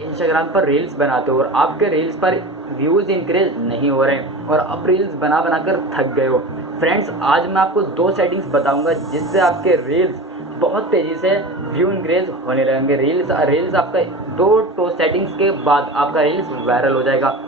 Instagram पर reels बनाते हो और आपके रील्स पर व्यूज़ इंक्रीज नहीं हो रहे हैं और अब रील्स बना बनाकर थक गए हो। फ्रेंड्स, आज मैं आपको 2 सेटिंग्स बताऊंगा जिससे आपके रील्स बहुत तेज़ी से व्यू इंक्रीज होने लगेंगे। रील्स आपका 2 सेटिंग्स के बाद आपका रील्स वायरल हो जाएगा।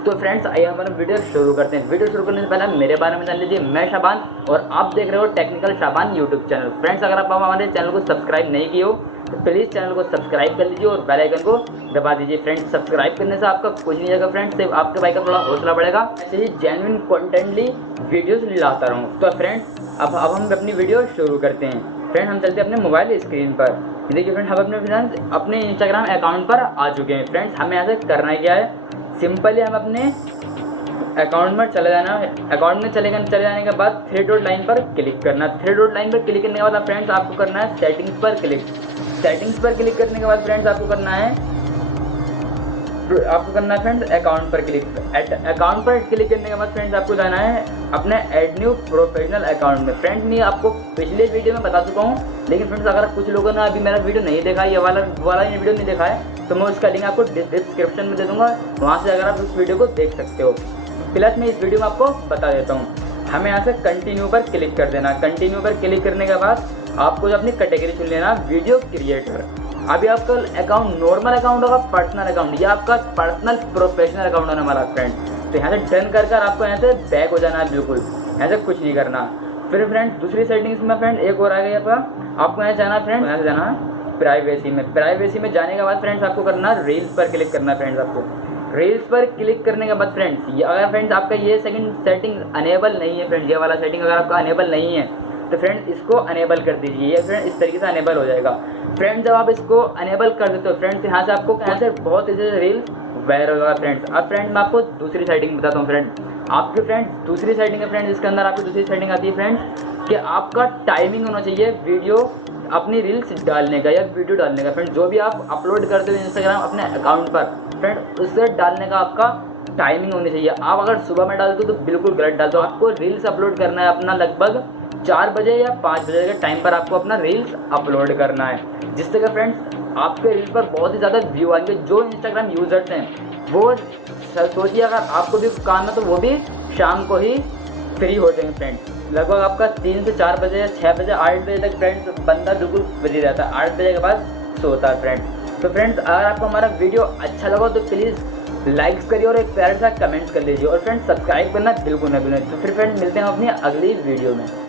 तो फ्रेंड्स, आइए हमारा वीडियो शुरू करते हैं। वीडियो शुरू करने से पहले मेरे बारे में जान लीजिए। मैं शाबान और आप देख रहे हो टेक्निकल शाबान यूट्यूब चैनल। फ्रेंड्स, अगर आप हमारे चैनल को सब्सक्राइब नहीं किए हो तो प्लीज़ चैनल को सब्सक्राइब कर लीजिए और बेल आइकन को दबा दीजिए। फ्रेंड्स, सब्सक्राइब करने से आपका कुछ नहीं जाएगा फ्रेंड्स, सिर्फ आपके भाई का थोड़ा हौसला बढ़ेगा। ऐसे ही जेन्युइन कंटेंटली वीडियोस लाता रहूँ। तो फ्रेंड्स, अब हम अपनी वीडियो शुरू करते हैं। फ्रेंड, हम चलते हैं अपने मोबाइल स्क्रीन पर। देखिए फ्रेंड, हम अपने इंस्टाग्राम अकाउंट पर आ चुके हैं। फ्रेंड्स, हमें यहाँ से करना क्या है, सिंपली हम अपने अकाउंट में चले जाना है। अकाउंट में चले जाने के बाद 3 डॉट लाइन पर क्लिक करना। 3 डॉट लाइन पर क्लिक करने के बाद फ्रेंड्स आपको करना है सेटिंग्स पर क्लिक। सेटिंग्स पर क्लिक करने के बाद फ्रेंड्स आपको करना है फ्रेंड्स अकाउंट पर क्लिक। अकाउंट पर क्लिक करने के बाद फ्रेंड्स आपको जाना है अपने ऐड न्यू प्रोफेशनल अकाउंट में। फ्रेंड्स, मैं आपको पिछले वीडियो में बता चुका हूँ, लेकिन फ्रेंड्स अगर कुछ लोगों ने अभी मेरा वीडियो नहीं देखा, ये वाला वीडियो नहीं देखा है, तो मैं उसका लिंक आपको डिस्क्रिप्शन में दे दूँगा। वहाँ से अगर आप उस वीडियो को देख सकते हो। प्लस मैं इस वीडियो में आपको बता देता हूँ, हमें यहाँ से कंटिन्यू पर क्लिक कर देना। कंटिन्यू पर क्लिक करने के बाद आपको जो अपनी कैटेगरी चुन लेना, वीडियो क्रिएटर। अभी आपका अकाउंट नॉर्मल अकाउंट होगा, पर्सनल अकाउंट, या आपका पर्सनल प्रोफेशनल अकाउंट होने वाला फ्रेंड। तो यहाँ से डन कर आपको यहाँ से बैक हो जाना है, बिल्कुल यहाँ से कुछ नहीं करना। फिर फ्रेंड्स दूसरी सेटिंग्स में फ्रेंड एक और आ गई आपको यहाँ जाना फ्रेंड, यहाँ से जाना प्राइवेसी में। प्राइवेसी में जाने के बाद फ्रेंड्स आपको करना रील्स पर क्लिक करना। फ्रेंड्स, आपको रील्स पर क्लिक करने के बाद फ्रेंड्स अगर फ्रेंड्स आपका ये सेकंड सेटिंग अनेबल नहीं है, फ्रेंड्स ये वाला सेटिंग अगर आपका अनेबल नहीं है तो फ्रेंड्स इसको अनेबल कर दीजिए। ये फ्रेंड इस तरीके से अनेबल हो जाएगा। फ्रेंड्स, जब आप इसको अनेबल कर देते हो फ्रेंड्स, यहाँ से आपको यहाँ से बहुत तेज़ी से रील्स वायरल होगा फ्रेंड्स। अब फ्रेंड मैं आपको दूसरी सेटिंग बताता हूँ। फ्रेंड आपकी फ्रेंड्स दूसरी सेटिंग है फ्रेंड्स, इसके अंदर आपकी दूसरी सेटिंग आती है फ्रेंड्स कि आपका टाइमिंग होना चाहिए वीडियो अपनी रील्स डालने का या वीडियो डालने का। फ्रेंड, जो भी आप अपलोड करते हो इंस्टाग्राम अपने अकाउंट पर फ्रेंड, उससे डालने का आपका टाइमिंग होनी चाहिए। आप अगर सुबह में डालते हो तो बिल्कुल गलत डालते हो। आपको रील्स अपलोड करना है अपना लगभग 4 बजे या 5 बजे के टाइम पर आपको अपना रील्स अपलोड करना है, जिससे कि फ्रेंड्स आपके रील पर बहुत ही ज़्यादा व्यू आएंगे। जो इंस्टाग्राम यूजर्स हैं वो सोचिए अगर आपको भी काम है तो वो भी शाम को ही फ्री होते हैं फ्रेंड्स। लगभग आपका 3 से 4 बजे या 6 बजे 8 बजे तक फ्रेंड्स बंदा बिल्कुल बिजी रहता है, 8 बजे के बाद सोता है फ्रेंड्स। तो फ्रेंड्स, अगर आपको हमारा वीडियो अच्छा लगा तो प्लीज़ लाइक्स करिए और एक प्यारा सा कमेंट कर लीजिए और फ्रेंड्स सब्सक्राइब करना बिल्कुल ना भूलें। तो फिर फ्रेंड्स मिलते हैं अपनी अगली वीडियो में।